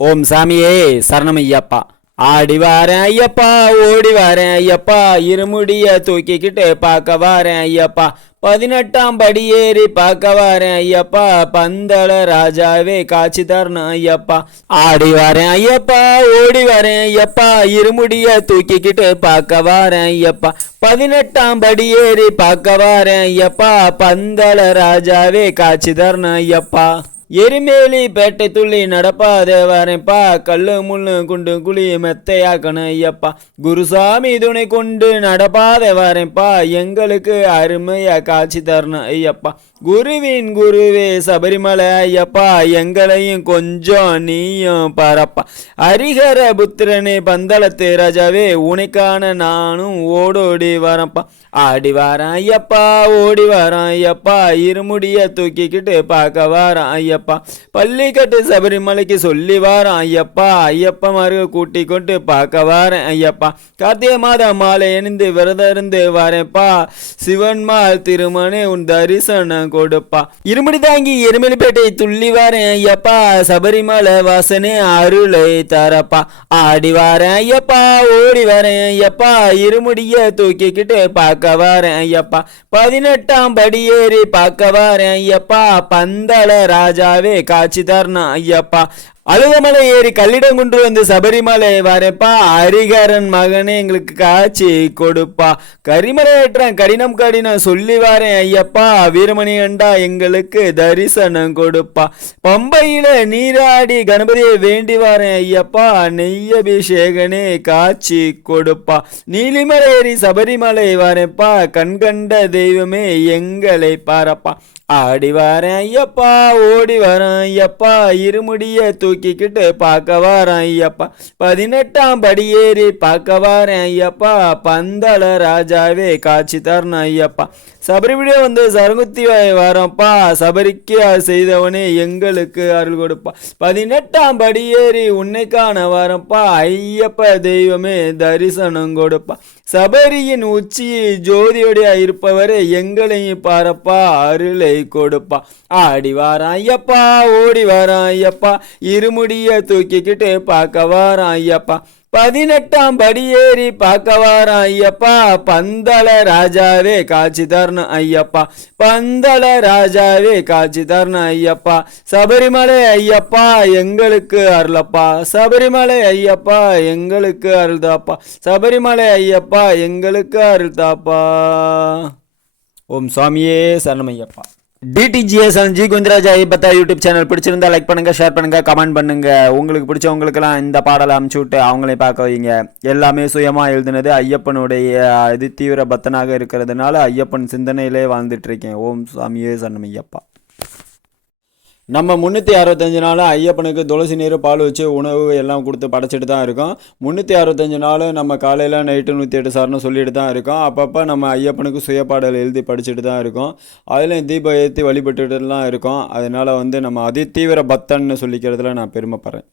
ஓம் சாமியே சரணம் ஐயப்பா. ஆடி வாரேன் ஐயப்பா ஓடி வாரேன் ஐயப்பா. இருமுடிய தூக்கிக்கிட்டு பார்க்க வாரேன் ஐயப்பா. பதினெட்டாம் படி ஏறி பார்க்க வாரேன் ஐயப்பா. பந்தள ராஜாவே காட்சி தரணும் ஐயப்பா. ஆடி வாரேன் ஐயப்பா ஓடி வாரேன் ஐயப்பா. இருமுடிய தூக்கிக்கிட்டு பார்க்க வாரேன் ஐயப்பா. பதினெட்டாம் படி ஏறி பார்க்க வாரேன் ஐயப்பா. பந்தள ராஜாவே காட்சி தரணும் ஐயப்பா. எரிமேலி பேட்டை துள்ளி நடப்பாத வரேன்ப்பா கல்லு முள்ளு குண்டு குழி மெத்தையாக்கணும் ஐயப்பா. குருசாமி துணை கொண்டு நடப்பாத வரேன்ப்பா எங்களுக்கு அருமையா காட்சி தரணும் ஐயப்பா. குருவின் குருவே சபரிமலை ஐயப்பா எங்களையும் கொஞ்சம் நீயும் பாரப்பா. ஹரிஹர புத்திரனே பந்தளத்து ராஜாவே உனக்கான நானும் ஓடோடி வரப்பா. ஆடி வாரேன் ஐயப்பா ஓடி வாரம் ஐயப்பா. இருமுடிய தூக்கிக்கிட்டு பார்க்க வாரேன் ஐயப்பா. பள்ளிக்கட்டு சபரிமலைக்கு சொல்லி வாரேன் ஐயப்பா. ஐயப்பா மருக கூட்டி கொண்டு பார்க்க வாரேன் ஐயப்பா. கார்த்திகை மாதம் மாலை அணிந்து விரதம் இருந்து வரேன்ப்பா. சிவன்மால் திருமணே உன் தரிசனம் கொடுப்பா. இருமுடி தாங்கி எருமலிப்பேட்டை துள்ளி வாரேன் ஐயப்பா. சபரிமலை வாசனே அருளை தரப்பா. ஆடி வாரேன் ஐயப்பா. ஓடி வரேன் ஐயப்பா. இருமுடிய தூக்கிக்கிட்டு பார்க்க வாரேன் ஐயப்பா. பதினெட்டாம் படி ஏறி பார்க்க வாரேன் ஐயப்பா. பந்தள ராஜாவே காட்சி தரணும் ஐயப்பா அழுதமலை ஏறி கல்லிடம் கொண்டு வந்து சபரிமலை வரப்பா. ஹரிகரன் மகனே எங்களுக்கு காட்சி கொடுப்பா. கரிமலை ஏற்றம் கடினம் கடினம் சொல்லி வாரேன் ஐயப்பா. வீரமணி அண்டா எங்களுக்கு தரிசனம் கொடுப்பா. பம்பையில நீராடி கணபதியை வேண்டி வாரேன் ஐயப்பா. நெய்யபிஷேகனே காட்சி கொடுப்பா. நீலிமலை ஏறி சபரிமலை வரப்பா. கண்கண்ட தெய்வமே எங்களை பாரப்பா. ஆடி வரேன் ஐயப்பா ஓடி வரேன் ஐயப்பா. இருமுடிய தூக்கிக்கிட்டு பார்க்க வாரேன் ஐயப்பா. பதினெட்டாம் படி ஏறி பார்க்க வாரேன் ஐயப்பா. பந்தள ராஜாவே காட்சி தரணும் ஐயப்பா. சபரிபடியே வந்து சரங்குத்தி வரோம்ப்பா. சபரிக்கு செய்தவனே எங்களுக்கு அருள் கொடுப்பா. பதினெட்டாம் படி ஏறி உன்னைக்கான வரப்பா ஐயப்ப தெய்வமே தரிசனம் கொடுப்பா. சபரியின் உச்சி ஜோதியோடைய இருப்பவரே எங்களையும் பாரப்பா. அருளை கொடுப்பா. ஆடி வாரான் ஐயப்பா ஓடி வாரான் ஐயப்பா. இரு முடிய தூக்கிக்கிட்டு பார்க்க வாரான் ஐயப்பா. பதினெட்டாம் படியேறி பார்க்க வாரான் ஐயப்பா. பந்தள ராஜாவே காட்சி தரணும் ஐயப்பா. பந்தள ராஜாவே காட்சி தரணும் ஐயப்பா. சபரிமலை ஐயப்பா எங்களுக்கு அருளப்பா. சபரிமலை ஐயப்பா எங்களுக்கு அருள்தாப்பா. சபரிமலை ஐயப்பா எங்களுக்கு அருள்தாப்பா. ஓம் சுவாமியே சரணம் டிடிஜிஎஸ் டிடிஜிஎஸ் ஜி குந்திராஜ் ஐபத்தா யூடியூப் சேனல் பிடிச்சிருந்தா லைக் பண்ணுங்க ஷேர் பண்ணுங்க கமெண்ட் பண்ணுங்க உங்களுக்கு பிடிச்சவங்களுக்கெல்லாம் இந்த பாடலை அமுச்சு விட்டு அவங்களையும் பார்க்க வைங்க எல்லாமே சுயமா எழுதுனது ஐயப்பனுடைய இது தீவிர பக்தனாக இருக்கிறதுனால ஐயப்பன் சிந்தனையிலே வாழ்ந்துட்டு இருக்கேன் ஓம் சாமியே சரணம் ஐயப்பா நம்ம முந்நூற்றி அறுபத்தஞ்சு நாள் ஐயப்பனுக்கு துளசி நீர் பால் வச்சு உணவு எல்லாம் கொடுத்து படைச்சிட்டு தான் இருக்கோம். முந்நூற்றி அறுபத்தஞ்சு நாள் நம்ம காலையில் நைட்டு நூற்றி எட்டு சார்னு சொல்லிட்டு தான் இருக்கோம். அப்பப்போ நம்ம ஐயப்பனுக்கு சுயப்பாடல் எழுதி படிச்சுட்டு தான் இருக்கோம். அதில் தீபம் ஏற்றி வழிபட்டுட்டுலாம் இருக்கோம். அதனால் வந்து நம்ம அதி தீவிர பக்தன்னு சொல்லிக்கிறதுல நான் பெருமைப்படுறேன்.